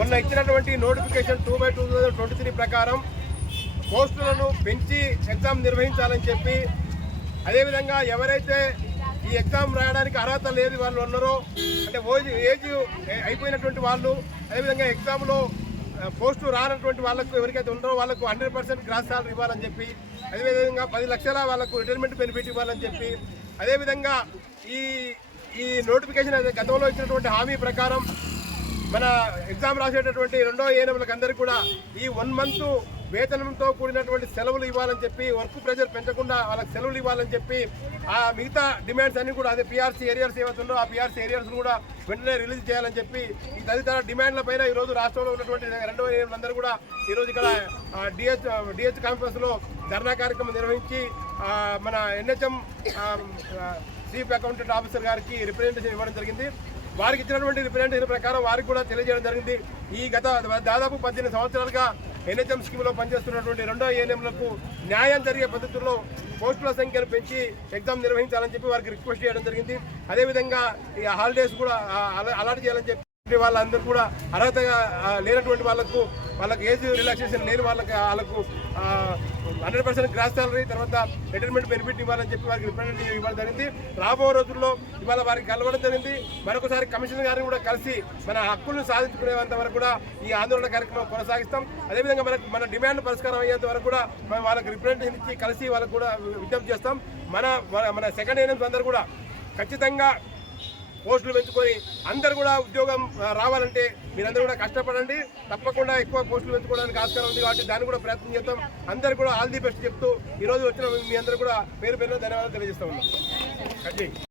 మొన్న ఇచ్చినటువంటి notification two by two thousand twenty three ప్రకారం పోస్టులను పెంచి ఎగ్జామ్ నిర్వహించాలని చెప్పి అదేవిధంగా ఎవరైతే ఈ ఎగ్జామ్ రాయడానికి అర్హత లేని వాళ్ళు ఉన్నారో అంటే ఓజ్ ఏజ్ అయిపోయినటువంటి వాళ్ళు అదేవిధంగా ఎగ్జామ్లో పోస్టు రానటువంటి వాళ్ళకు ఎవరికైతే ఉన్నారో వాళ్ళకు హండ్రెడ్ పర్సెంట్ గ్రాస్ సాలరీ ఇవ్వాలని చెప్పి అదేవిధంగా పది లక్షల వాళ్ళకు రిటైర్మెంట్ బెనిఫిట్ ఇవ్వాలని చెప్పి అదేవిధంగా ఈ ఈ నోటిఫికేషన్ అనేది గతంలో ఇచ్చినటువంటి హామీ ప్రకారం మన ఎగ్జామ్ రాసేటటువంటి రెండో ఏనములకు అందరికీ కూడా ఈ వన్ మంత్ వేతనంతో కూడినటువంటి సెలవులు ఇవ్వాలని చెప్పి వర్క్ ప్రెషర్ పెంచకుండా వాళ్ళకి సెలవులు ఇవ్వాలని చెప్పి ఆ మిగతా డిమాండ్స్ అన్ని కూడా అదే పిఆర్సీ ఏరియాస్ ఏవైతుందో ఆ పిఆర్సీ ఏరియాస్ కూడా వెంటనే రిలీజ్ చేయాలని చెప్పి ఈ తదితర డిమాండ్ల పైన ఈరోజు రాష్ట్రంలో ఉన్నటువంటి రెండో ఏఎన్ఎంలందరూ కూడా ఈ రోజు ఇక్కడ డిహెచ్ డిహెచ్ కాన్ఫరెన్స్లో ధర్నా కార్యక్రమం నిర్వహించి మన ఎన్హెచ్ఎం చీఫ్ అకౌంటెంట్ ఆఫీసర్ గారికి రిప్రజెంటేషన్ ఇవ్వడం జరిగింది. వారికి ఇచ్చినటువంటి రిప్రజెంటేషన్ ప్రకారం వారికి కూడా తెలియజేయడం జరిగింది. ఈ గత దాదాపు పద్దెనిమిది సంవత్సరాలుగా ఎన్హెచ్ఎం స్కీమ్లో పనిచేస్తున్నటువంటి రెండో ఏఎన్ఎంలకు న్యాయం జరిగే పద్ధతుల్లో పోస్టుల సంఖ్యను పెంచి ఎగ్జామ్ నిర్వహించాలని చెప్పి వారికి రిక్వెస్ట్ చేయడం జరిగింది. అదేవిధంగా ఈ హాలిడేస్ కూడా అలా- అలాట్ చేయాలని చెప్పి వాళ్ళందరూ కూడా అర్హతగా లేనటువంటి వాళ్ళకు వాళ్ళకి ఏజ్ రిలాక్సేషన్ లేని వాళ్ళకి వాళ్ళకు హండ్రెడ్ పర్సెంట్ గ్రాస్ సాలరీ తర్వాత రిటైర్మెంట్ బెనిఫిట్ ఇవ్వాలని చెప్పి వారికి రిప్రజెంటేటివ్ ఇవ్వడం జరిగింది. రాబో రోజుల్లో ఇవాళ వారికి కలవడం జరిగింది. మరొకసారి కమిషనర్ గారిని కూడా కలిసి మన హక్కులను సాధించుకునేంత వరకు కూడా ఈ ఆందోళన కార్యక్రమం కొనసాగిస్తాం. అదేవిధంగా మనకు మన డిమాండ్ పరిష్కారం అయ్యేంత వరకు కూడా మనం వాళ్ళకి రిప్రజెంటేషన్ ఇచ్చి కలిసి వాళ్ళకు కూడా విజ్ఞప్తి చేస్తాం. మన మన- సెకండ్ ఏఎన్ఎంస్ అందరూ కూడా ఖచ్చితంగా పోస్టులు పెంచుకొని అందరు కూడా ఉద్యోగం రావాలంటే మీరందరూ కూడా కష్టపడండి. తప్పకుండా ఎక్కువ పోస్టులు పెంచుకోవడానికి ఆస్కారం ఉంది కాబట్టి దాన్ని కూడా ప్రయత్నం చేస్తాం అందరు కూడా ఆల్ ది బెస్ట్ చెప్తూ ఈ రోజు వచ్చిన మీ అందరూ కూడా పేరు పేరు ధన్యవాదాలు తెలియజేస్తా ఉన్నాం.